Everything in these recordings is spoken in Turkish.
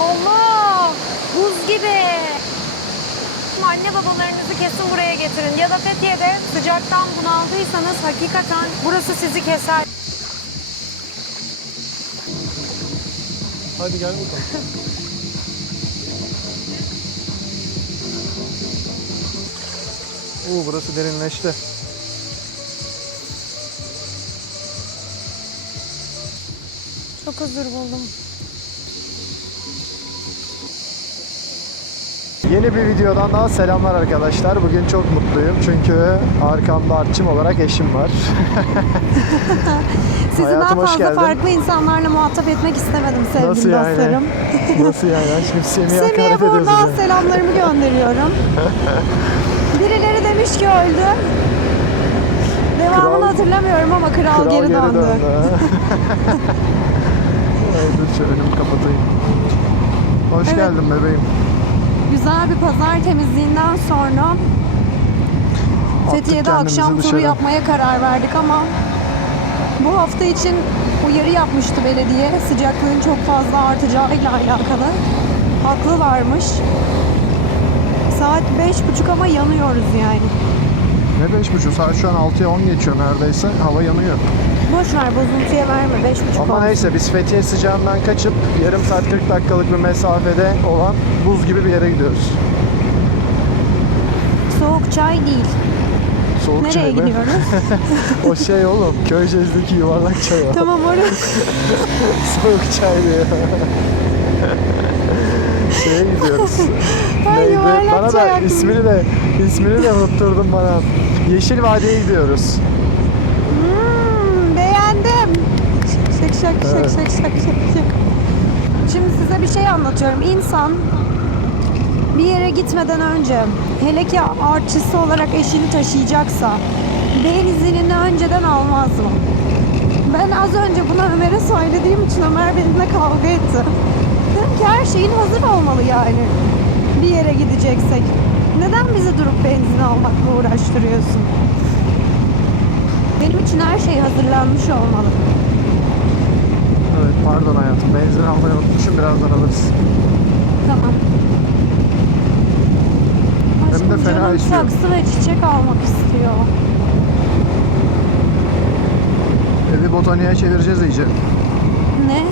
Allah! Buz gibi. Anne babalarınızı kesin buraya getirin. Ya da Fethiye'de sıcaktan bunaldıysanız hakikaten burası sizi keser. Hadi gel bakalım. Oo burası derinleşti. Çok huzur buldum. Yeni bir videodan daha selamlar arkadaşlar. Bugün çok mutluyum çünkü arkamda artçım olarak eşim var. Sizi daha Hayatım, hoş fazla geldin. farklı insanlarla muhatap etmek istemedim sevgili Nasıl yani? dostlarım. Nasıl yani? Şimdi Semih'e hakaret Semih'e buradan selamlarımı gönderiyorum. Birileri demiş ki öldü. Devamını Kral- hatırlamıyorum ama kral, Kral geri, döndü. Ay, dur önümü kapatayım. Hoş Evet. geldin bebeğim. Güzel bir pazar temizliğinden sonra Fethiye'de akşam turu dışarı. yapmaya karar verdik ama bu hafta için uyarı yapmıştı belediye sıcaklığın çok fazla artacağıyla alakalı. Haklılarmış. Saat beş buçuk ama yanıyoruz yani. Ne beş buçuk? Saat şu an 6'ya 10 geçiyor neredeyse. Hava yanıyor. Boş ver bozuntuya verme beş buçuk Ama olsun. neyse biz Fethiye sıcağından kaçıp yarım saat 40 dakikalık bir mesafede olan buz gibi bir yere gidiyoruz. Soğuk çay değil. Soğuk Nereye çay mı? gidiyoruz? o şey oğlum Köyceğiz'deki yuvarlak çay o. tamam oraya. Soğuk çay diyor. Şeye gidiyoruz. Ay, Neydi? yuvarlak Bana çay da ismini de ismini de unutturdun bana. Yeşil Vadi'ye gidiyoruz. Hmm, beğendim. Şak şak Evet. şak şak şak şak. Şimdi size bir şey anlatıyorum. İnsan bir yere gitmeden önce hele ki artçısı olarak eşini taşıyacaksa benzinini önceden almaz mı? Ben az önce bunu Ömer'e söylediğim için Ömer benimle kavga etti. Dedim ki her şeyin hazır olmalı yani. Bir yere gideceksek. Neden bizi durup benzin almakla uğraştırıyorsun? Benim için her şey hazırlanmış olmalı. Evet pardon hayatım benzin almayı unutmuşum birazdan alırız. Tamam. Hem de Aşkım fena canım istiyor. saksı ve çiçek almak istiyor. Evi botaniğe çevireceğiz iyice. Ne?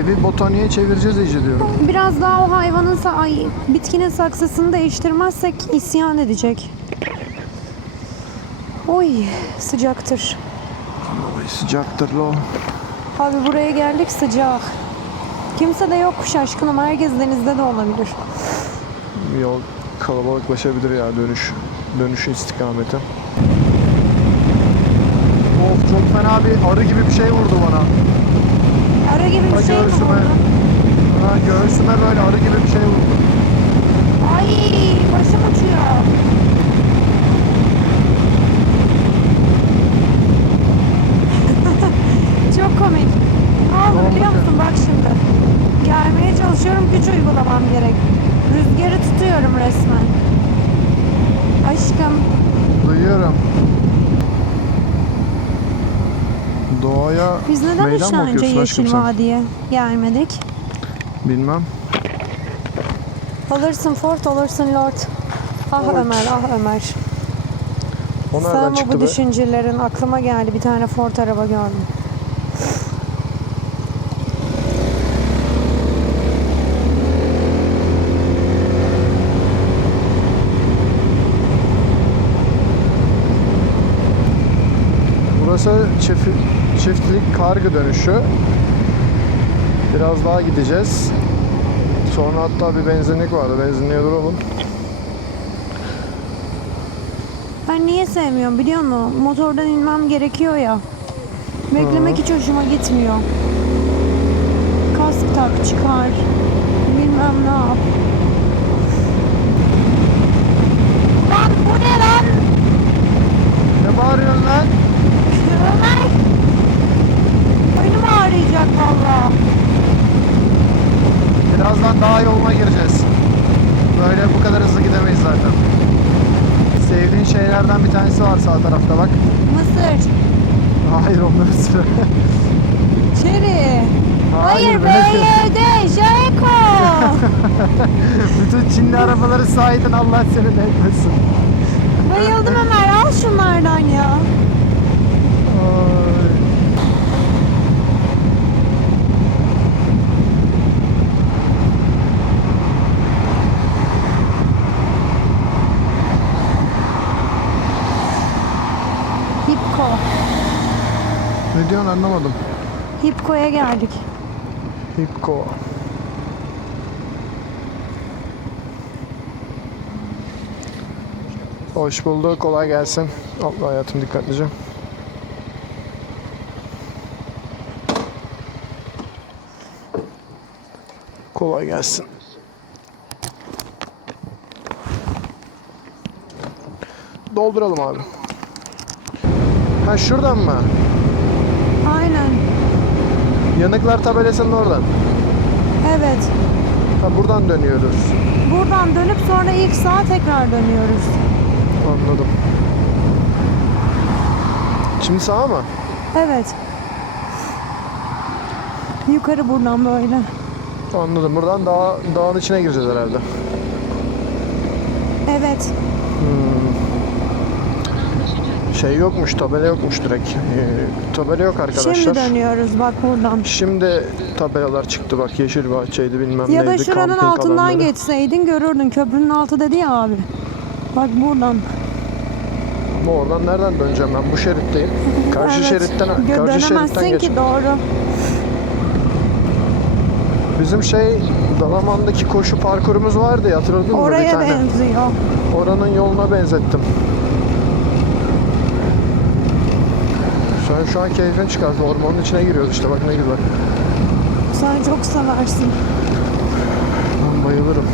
Evi botaniğe çevireceğiz iyice diyorum. Biraz daha o hayvanın, sa- ay, bitkinin saksısını değiştirmezsek isyan edecek. Oy sıcaktır. Ay, sıcaktır lo. Abi buraya geldik sıcak. Kimse de yok şaşkınım. Herkes denizde de olabilir. Yol kalabalıklaşabilir ya dönüş. Dönüşü istikameti. Of çok fena bir arı gibi bir şey vurdu bana. Ara gibi Ha, bir şey mi göğsüme. oldu? Ha, göğsüme böyle arı gibi bir şey vurdu. Ay başım uçuyor. Çok komik. Oldu biliyor musun? Bak şimdi. Gelmeye çalışıyorum güç uygulamam gerek. Rüzgarı tutuyorum resmen. Aşkım. Duyuyorum. Doğaya Biz neden meydan hiç mı önce okuyorsun aşkım Yeşil sen? Vadi'ye gelmedik? Bilmem. Alırsın Ford, alırsın Lord. Ah Ford. Ömer, ah Ömer. O nereden Sağ mı çıktı bu be? düşüncelerin? Aklıma geldi. Bir tane Ford araba gördüm. Burası çift, çiftlik kargı dönüşü. Biraz daha gideceğiz. Sonra hatta bir benzinlik vardı. Benzinliğe duralım. Ben niye sevmiyorum biliyor musun? Motordan inmem gerekiyor ya. Beklemek hiç hoşuma gitmiyor. Kask tak çıkar. Bilmem ne yap. Lan bu ne lan? Ne bağırıyorsun lan? Ömer! Boynum ağrıyacak valla. Birazdan dağ yoluna gireceğiz. Böyle bu kadar hızlı gidemeyiz zaten. Sevdiğin şeylerden bir tanesi var sağ tarafta bak. Mısır. Hayır onları sıra. Çeri. Hayır, Hayır BYD. Jayko. Bütün Çinli arabaları saydın Allah seni de etmesin. Bayıldım Ömer al şunlardan ya. Ay. Hipko. Ne diyorsun anlamadım. Hipko'ya geldik. Hipko. Hoş bulduk. Kolay gelsin. Allah hayatım dikkatlice. Kolay gelsin. Dolduralım abi. Ha şuradan mı? Yanıklar tabelasının oradan. Evet. Ha buradan dönüyoruz. Buradan dönüp sonra ilk sağa tekrar dönüyoruz. Anladım. Şimdi sağa mı? Evet. Yukarı buradan böyle. Anladım. Buradan dağ, dağın içine gireceğiz herhalde. Evet. Şey yokmuş, tabela yokmuş direkt. Ee, tabela yok arkadaşlar. Şimdi dönüyoruz bak buradan. Şimdi tabelalar çıktı bak yeşil bahçeydi bilmem Ya da neydi. şuranın kamping altından alanları. geçseydin görürdün. Köprünün altı dedi ya abi. Bak buradan. Ama oradan nereden döneceğim ben? Bu şeritteyim. Karşı Evet. şeritten, karşı şeritten Dönemezsin geç. ki doğru. Bizim şey Dalaman'daki koşu parkurumuz vardı ya hatırladın mı bir Oraya benziyor. Oranın yoluna benzettim. Sen şu an keyfin çıkarsın. Ormanın içine giriyoruz işte bak ne güzel. Sen çok seversin. Ben bayılırım.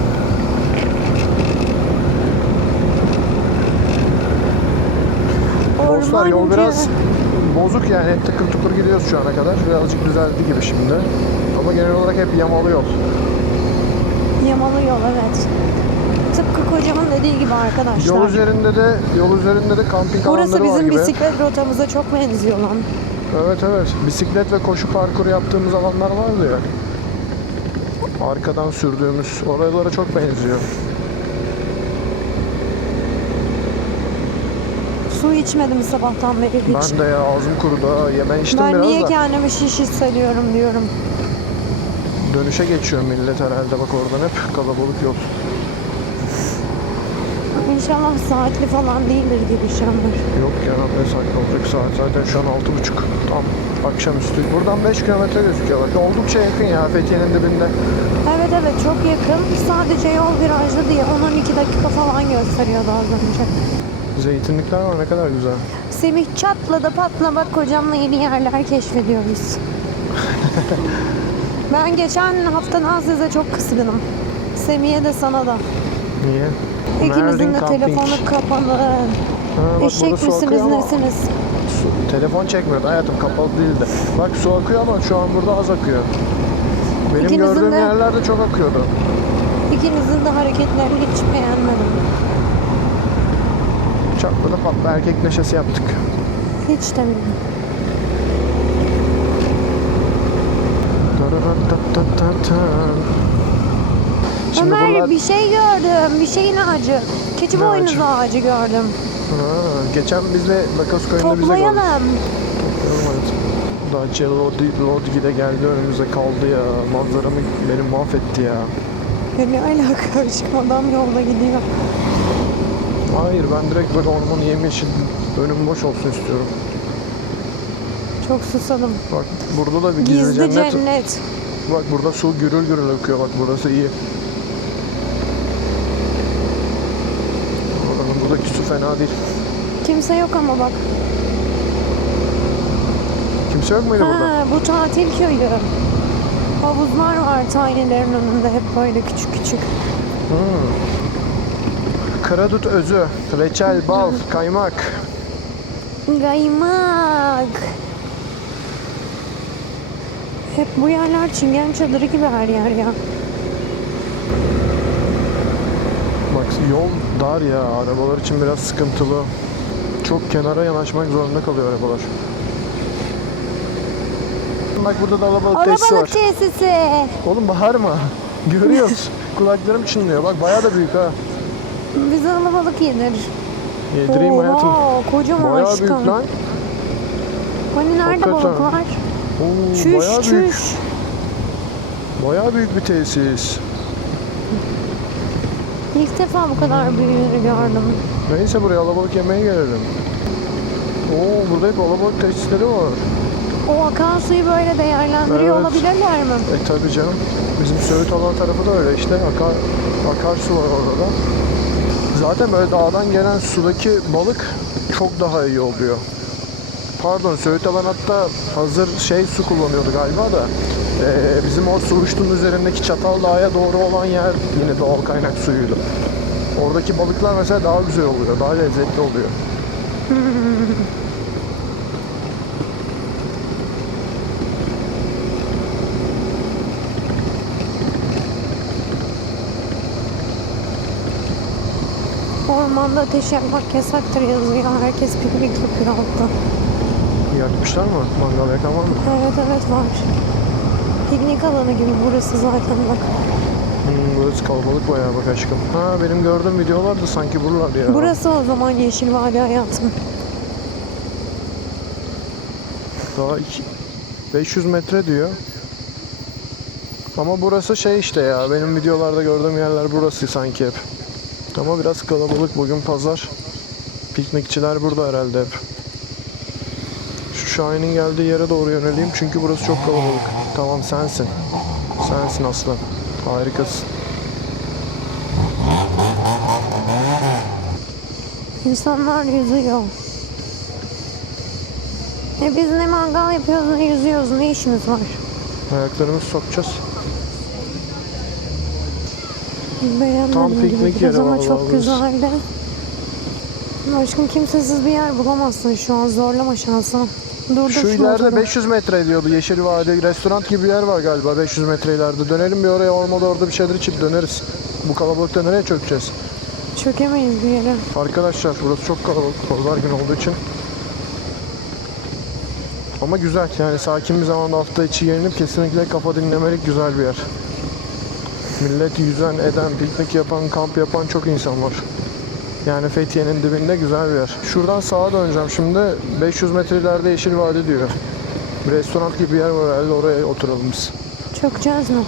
Dostlar yol biraz bozuk yani hep tıkır tıkır gidiyoruz şu ana kadar. Birazcık düzeldi gibi şimdi. Ama genel olarak hep yamalı yol. Yamalı yol evet. Tıpkı kocamın dediği gibi arkadaşlar. Yol üzerinde de yol üzerinde de kamping Burası alanları var bizim gibi. bisiklet rotamıza çok benziyor lan. Evet evet. Bisiklet ve koşu parkuru yaptığımız alanlar vardı ya. Arkadan sürdüğümüz oralara çok benziyor. Su içmedim sabahtan beri hiç. Ben de ya ağzım kurudu ben içtim Ben biraz niye da. kendimi şiş hissediyorum diyorum. Dönüşe geçiyor millet herhalde bak oradan hep kalabalık yol. İnşallah saatli falan değildir girişenler. Yok ya ne saat olacak saat zaten şu an altı buçuk tam akşamüstü. Buradan 5 kilometre gözüküyor bak oldukça yakın ya Fethiye'nin dibinde. Evet evet çok yakın. Sadece yol virajlı diye 10-12 dakika falan gösteriyordu az önce. Zeytinlikler var ne kadar güzel. Semih çatla da patla bak kocamla yeni yerler keşfediyoruz. ben geçen hafta size çok kıskanım. Semih'e de sana da. Niye? İkimizin Merdin de telefonu kapalı. Ha, Eşek misiniz nesiniz? su- telefon çekmiyor hayatım kapalı değil de. Bak su akıyor ama şu an burada az akıyor. Benim İkinizin gördüğüm de- yerlerde çok akıyordu. İkinizin de hareketlerini hiç beğenmedim. Çatladı patla erkek neşesi yaptık. Hiç de bile. Şimdi Ömer bunlar... bir şey gördüm. Bir şeyin ağacı. Keçi Ne boynuzu ağacı? ağacı gördüm. Ha, geçen biz de Bakos köyünde bize gördük. Toplayalım. Evet. Dacia Lodi, Lodi de geldi önümüze kaldı ya. Manzaramı beni mahvetti ya. Ya ne alaka aşkım adam yolda gidiyor. Hayır ben direkt böyle ormanı yemyeşil önüm boş olsun istiyorum. Çok susadım. Bak burada da bir gizli, Gizli cennet. cennet. Bak burada su gürül gürül akıyor bak burası iyi. Oranın buradaki su fena değil. Kimse yok ama bak. Kimse yok muydu burada? Ha, bu tatil köyü. Havuzlar var tanelerin önünde hep böyle küçük küçük. Hmm. Karadut özü, reçel, bal, kaymak. Kaymak. Hep bu yerler çingen çadırı gibi her yer ya. Bak yol dar ya arabalar için biraz sıkıntılı. Çok kenara yanaşmak zorunda kalıyor arabalar. Bak burada da alabalık tesisi var. Alabalık tesisi. Oğlum bahar mı? Görüyoruz. Kulaklarım çınlıyor. Bak bayağı da büyük ha. Bize alabalık yenir. Yedireyim hayatım. Oha, kocaman Bayağı aşkım. büyük lan. Hani nerede Hakikaten. balıklar? Oo, Çüş bayağı büyük. çüş. Bayağı büyük bir tesis. İlk defa bu kadar büyüğünü gördüm. Neyse buraya alabalık yemeye gelelim. Oo burada hep alabalık tesisleri var. O akan suyu böyle değerlendiriyor Evet. olabilirler mi? E tabi canım. Bizim Söğüt alan tarafı da öyle işte. Akar, akarsu var orada da. Zaten böyle dağdan gelen sudaki balık çok daha iyi oluyor. Pardon Söğüt alan hatta hazır şey su kullanıyordu galiba da. e, bizim o su uçtuğun üzerindeki Çatal Dağı'ya doğru olan yer yine doğal kaynak suyuydu. Oradaki balıklar mesela daha güzel oluyor, daha lezzetli oluyor. Ormanda ateş yakmak yasaktır yazıyor. Herkes piknik yapıyor altta. Yakmışlar mı? Mangal yakan var mı? Evet evet var. Piknik alanı gibi burası zaten bak. Hmm, burası kalabalık bayağı bak aşkım. Ha benim gördüğüm videolar da sanki buralar ya. Burası o zaman Yeşil Vadi hayatım. Daha iki, 500 metre diyor. Ama burası şey işte ya. Benim videolarda gördüğüm yerler burası sanki hep. Ama biraz kalabalık bugün pazar. Piknikçiler burada herhalde hep. Şahin'in geldiği yere doğru yöneleyim çünkü burası çok kalabalık. Tamam sensin. Sensin aslan. Harikasın. İnsanlar yüzüyor. E biz ne mangal yapıyoruz ne yüzüyoruz ne işimiz var? Ayaklarımızı sokacağız. Beğenmedim Tam gibi piknik biraz yeri ama vallahi çok burası. güzeldi. Aşkım kimsesiz bir yer bulamazsın şu an zorlama şansını. Dur Şu ileride motoru. 500 metre diyordu Yeşil Vadi. Restoran gibi bir yer var galiba 500 metre ileride. Dönelim bir oraya olmadı orada bir şeyler içip döneriz. Bu kalabalıkta nereye çökeceğiz? Çökemeyiz bir yere. Arkadaşlar burası çok kalabalık pazar günü olduğu için. Ama güzel yani sakin bir zamanda hafta içi gelinip kesinlikle kafa dinlemelik güzel bir yer. Millet yüzen, eden, piknik yapan, kamp yapan çok insan var. Yani Fethiye'nin dibinde güzel bir yer. Şuradan sağa döneceğim şimdi. 500 metre ileride Yeşil Vadi diyor. Bir restoran gibi bir yer var herhalde oraya oturalım biz. Çökeceğiz mi?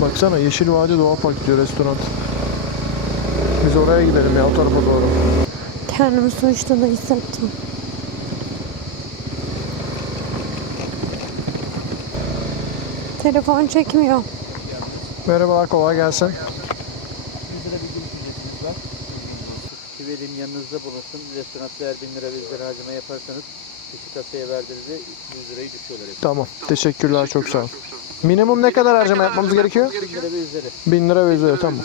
Baksana Yeşil Vadi Doğa Park diyor restoran. Biz oraya gidelim ya o tarafa doğru. Kendimi da hissettim. Telefon çekmiyor. Merhabalar kolay gelsin. 100 lira bir gün ücretiniz var. Ki vereyim yanınızda bulunsun. Restoranda eğer 1000 lira 100 lira harcama yaparsanız kişi kasaya verdiğinizde 100 lirayı düşüyorlar hep. Tamam. Teşekkürler çok sağ ol. Minimum ne kadar harcama yapmamız gerekiyor? 1000 lira ve 100 lira. 1000 lira ve 100 lira tamam.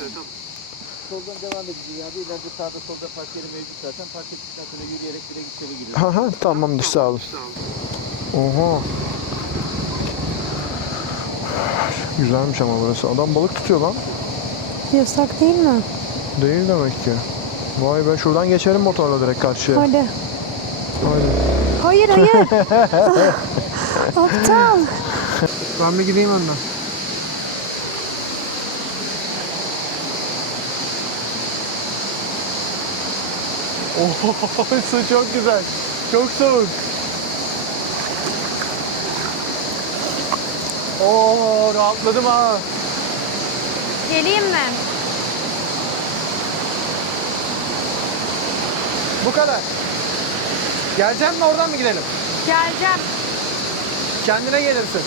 Soldan devam edeceğiz abi. İleride sağda solda park yeri mevcut zaten. Park ettikten sonra yürüyerek direkt içeri giriyoruz. Ha ha tamamdır sağ olun. Oha. Güzelmiş ama burası. Adam balık tutuyor lan. Yasak değil mi? Değil demek ki. Vay be şuradan geçelim motorla direkt karşıya. Hadi. Hadi. Hayır hayır. Aptal. Ben bir gideyim önden. Oho, su çok güzel. Çok soğuk. Oo, rahatladım ha. Geleyim mi? Bu kadar. Geleceğim mi oradan mı gidelim? Geleceğim. Kendine gelirsin.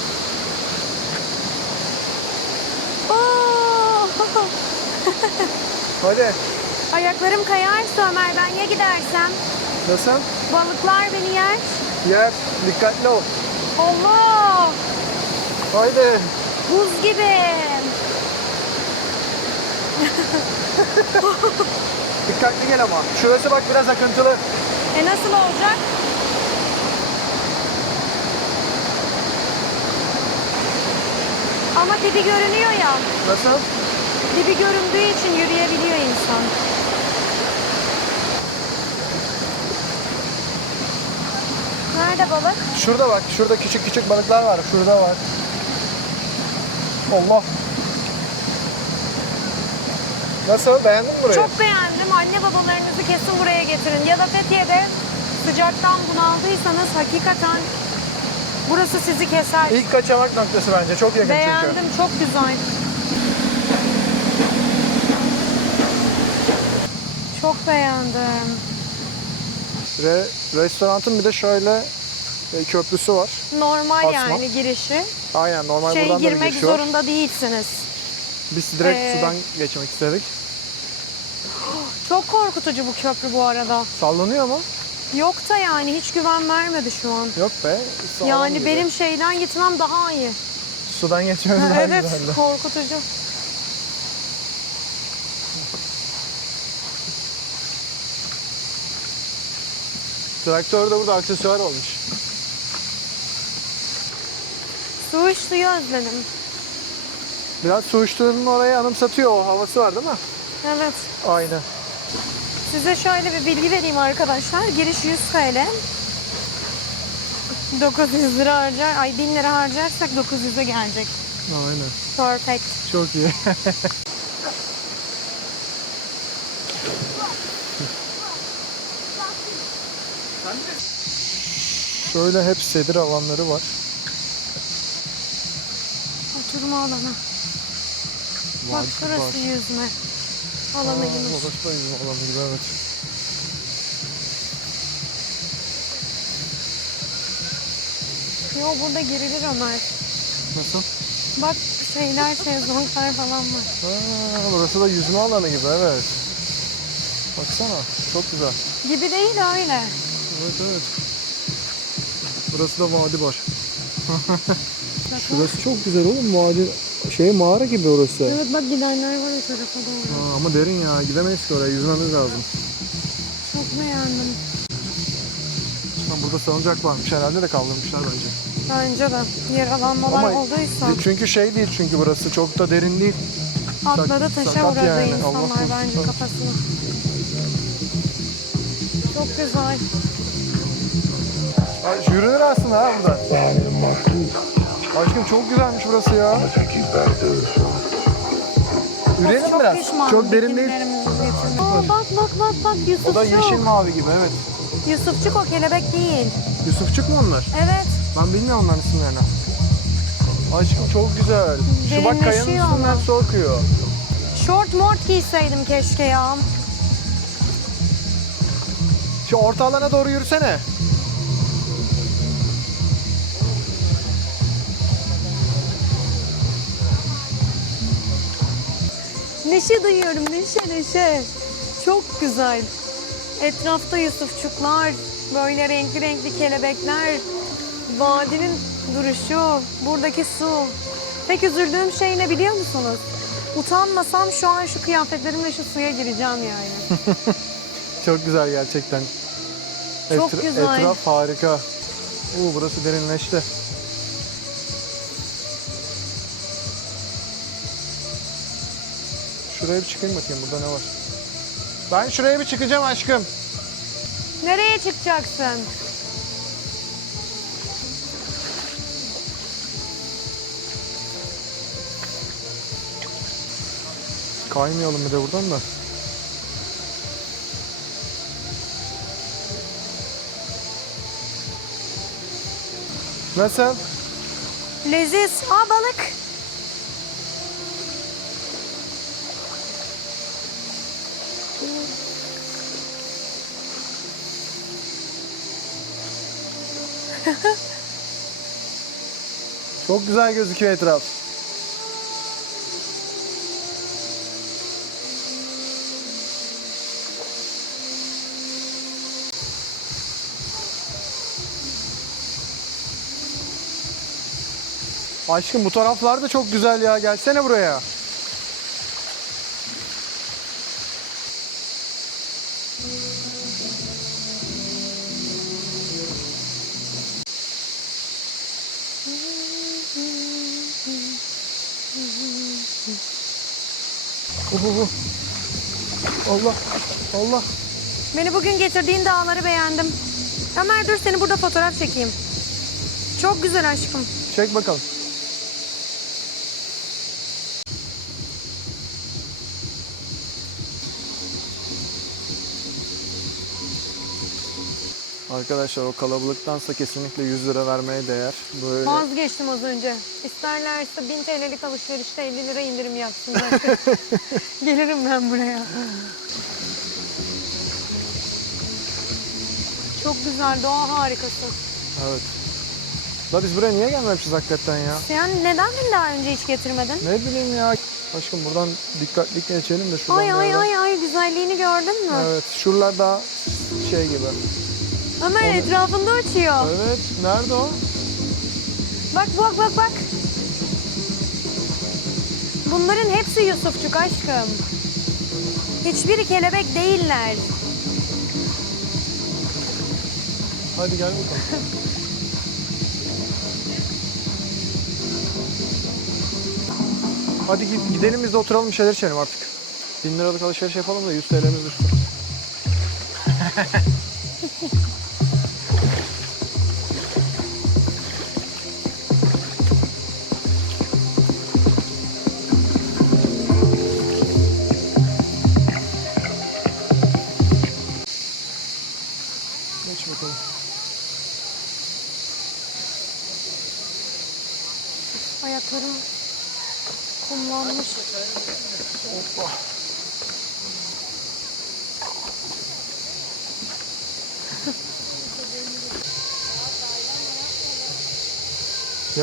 Oo. Hadi. Ayaklarım kayarsa Ömer ben ya gidersem? Nasıl? Balıklar beni yer. Yer. Dikkatli ol. Allah! Haydi. Buz gibi. Dikkatli gel ama. Şurası bak biraz akıntılı. E nasıl olacak? Ama dibi görünüyor ya. Nasıl? Dibi göründüğü için yürüyebiliyor insan. Nerede balık? Şurada bak. Şurada küçük küçük balıklar var. Şurada var. Allah. Nasıl? Beğendin mi burayı? Çok beğendim. Anne babalarınızı kesin buraya getirin. Ya da Fethiye'de sıcaktan bunaldıysanız hakikaten burası sizi keser. İlk kaçamak noktası bence. Çok yakın çünkü. Beğendim. Çok güzel. Çok beğendim. Re, restoranın bir de şöyle e, köprüsü var. Normal Asma. yani girişi. Aynen normal şey buradan da girmek zorunda değilsiniz. Biz direkt Ee, sudan geçmek istedik. Çok korkutucu bu köprü bu arada. Sallanıyor mu? Yok da yani hiç güven vermedi şu an. Yok be. sağlam yani gibi. benim şeyden gitmem daha iyi. Sudan geçmemiz daha evet, güzeldi. korkutucu. Traktör de burada aksesuar olmuş. Su suyu özledim. Biraz su uçtuğunun orayı anımsatıyor. O havası var değil mi? Evet. Aynen. Size şöyle bir bilgi vereyim arkadaşlar. Giriş 100 TL. 900 lira harcar, ay 1000 lira harcarsak 900'e gelecek. Aynen. Perfect. Çok iyi. Şöyle hep sedir alanları var. Oturma alanı. Bak şurası yüzme Orası da yüzme alanı gibi evet. Yo burada girilir Ömer. Nasıl? Bak şeyler, şezlonglar falan var. Ha, burası da yüzme alanı gibi evet. Baksana çok güzel. Gibi değil öyle. Evet evet. Burası da vadi var. Şurası çok güzel oğlum vadi. Şey mağara gibi orası. Evet bak gidenler var o tarafa doğru. Aa, ama derin ya gidemeyiz ki oraya yüzmemiz lazım. Çok beğendim. Ha, burada salıncak varmış herhalde de kaldırmışlar bence. Bence de yaralanmalar Ama- olduysa Çünkü şey değil çünkü burası çok da derin değil. atladı taşa sakat vuradı yani, insanlar Allah korusun. bence kafasını. Çok güzel. Ha, yürünür aslında ha burada. Aşkım çok güzelmiş burası ya. Yürüyelim Çok biraz. pişmanım. Çok derin değil. Aa, bak bak bak bak Yusufçuk. O da yeşil mavi gibi evet. Yusufçuk o kelebek değil. Yusufçuk mu onlar? Evet. Ben bilmiyorum onların isimlerini. Aşkım çok güzel. Şu bak kayanın üstünden ama. su akıyor. Short mort giyseydim keşke ya. Şu orta alana doğru yürüsene. Neşe duyuyorum neşe neşe. Çok güzel. Etrafta Yusufçuklar, böyle renkli renkli kelebekler, vadinin duruşu, buradaki su. Tek üzüldüğüm şey ne biliyor musunuz? Utanmasam şu an şu kıyafetlerimle şu suya gireceğim yani. Çok güzel gerçekten. Çok güzel. Etraf harika. Oo, burası derinleşti. Şuraya bir çıkayım bakayım burada ne var. Ben şuraya bir çıkacağım aşkım. Nereye çıkacaksın? Kaymayalım bir de buradan da. Nasıl? Leziz. Aa balık. Çok güzel gözüküyor etraf. Aşkım bu taraflar da çok güzel ya. Gelsene buraya. Oho. Allah. Allah. Beni bugün getirdiğin dağları beğendim. Ömer dur seni burada fotoğraf çekeyim. Çok güzel aşkım. Çek bakalım. Arkadaşlar o kalabalıktansa kesinlikle 100 lira vermeye değer. Böyle Vazgeçtim az önce. İsterlerse 1000 TL'lik alışverişte 50 lira indirim yapsınlar. Gelirim ben buraya. Çok güzel, doğa harikası. evet. Da biz buraya niye gelmemişiz hakikaten ya? Sen neden beni daha önce hiç getirmedin? Ne bileyim ya. Aşkım buradan dikkatli geçelim de şuradan Ay ay ay ay güzelliğini gördün mü? Evet şuralar daha şey gibi. Ömer etrafında uçuyor. Evet nerede o? Bak bak bak bak. Bunların hepsi Yusufçuk aşkım. Hiçbiri kelebek değiller. Hadi gel bakalım. Hadi gi- gidelim biz de oturalım bir şeyler içelim artık. 1000 liralık alışveriş yapalım da 100 TL'miz düşsün.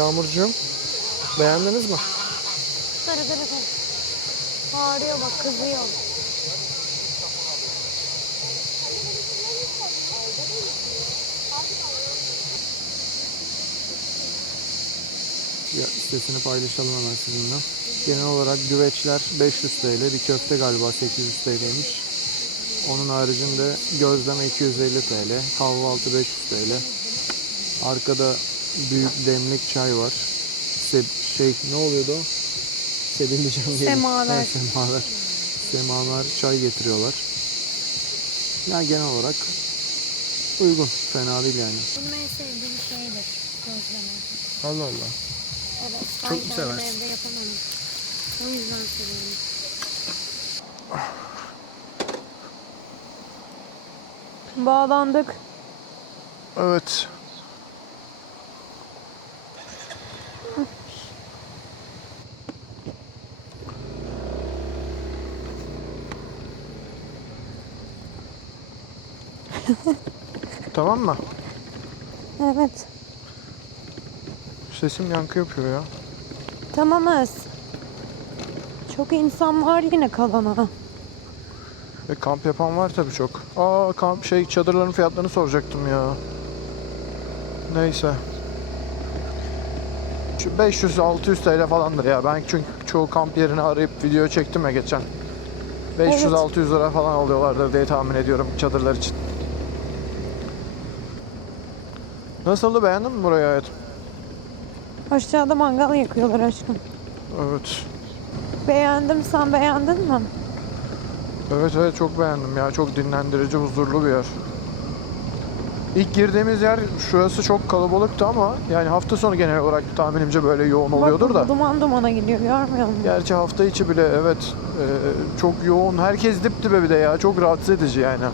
Yağmurcuğum, beğendiniz mi? Dır dır dır. Bağırıyor bak kızıyor. Ya, sitesini paylaşalım hemen sizinle. Genel olarak güveçler 500 TL, bir köfte galiba 800 TL'ymiş. Onun haricinde gözleme 250 TL, kahvaltı 500 TL. Arkada büyük demlik çay var. Se- şey ne oluyordu o? Sebil diyeceğim. gelin. Semaver. Ha, semaver. Semaver çay getiriyorlar. Ya genel olarak uygun. Fena değil yani. Benim en sevdiğim şeydir gözleme. Allah Allah. Evet. Çok mu seversin? Evde yapamam. O yüzden seviyorum. Bağlandık. Evet. tamam mı? Evet. Sesim yankı yapıyor ya. Tamamız. Çok insan var yine kalana. Ve kamp yapan var tabii çok. Aa kamp şey çadırların fiyatlarını soracaktım ya. Neyse. Şu 500-600 TL falandır ya. Ben çünkü çoğu kamp yerini arayıp video çektim ya geçen. 500-600 lira falan alıyorlardır diye tahmin ediyorum çadırlar için. Nasıldı beğendin mi burayı hayatım? Aşağıda mangal yakıyorlar aşkım. Evet. Beğendim sen beğendin mi? Evet evet çok beğendim ya. Çok dinlendirici, huzurlu bir yer. İlk girdiğimiz yer şurası çok kalabalıktı ama yani hafta sonu genel olarak tahminimce böyle yoğun oluyordur Bak, da. Duman dumana gidiyor görmüyor musun? Gerçi hafta içi bile evet e, çok yoğun. Herkes dip dibe bir de ya. Çok rahatsız edici yani.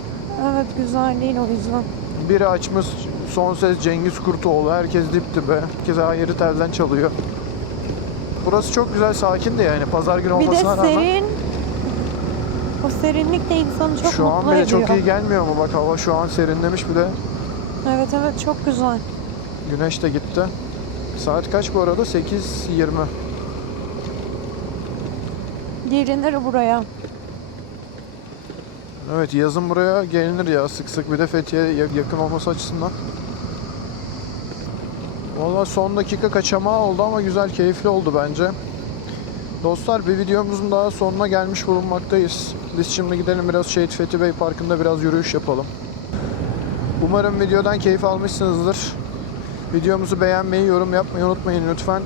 Evet güzel değil o yüzden. Biri açmış son ses Cengiz Kurtoğlu. Herkes dip dibe. Herkes ayırı telden çalıyor. Burası çok güzel, sakindi yani. Pazar günü Bir de olmasına rağmen. serin. O serinlik de insanı çok Şu mutlu an bile ediyor. çok iyi gelmiyor mu? Bak hava şu an serinlemiş bile. Evet evet çok güzel. Güneş de gitti. Saat kaç bu arada? 8.20. Gelinir buraya. Evet yazın buraya gelinir ya sık sık bir de Fethiye ya- yakın olması açısından. Valla son dakika kaçamağı oldu ama güzel keyifli oldu bence. Dostlar bir videomuzun daha sonuna gelmiş bulunmaktayız. Biz şimdi gidelim biraz Şehit Fethi Bey Parkı'nda biraz yürüyüş yapalım. Umarım videodan keyif almışsınızdır. Videomuzu beğenmeyi, yorum yapmayı unutmayın lütfen.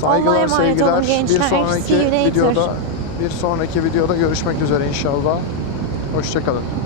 Saygılar, emanet olun sevgiler. Bir gençler. See sonraki you later. videoda bir sonraki videoda görüşmek üzere inşallah. Hoşçakalın.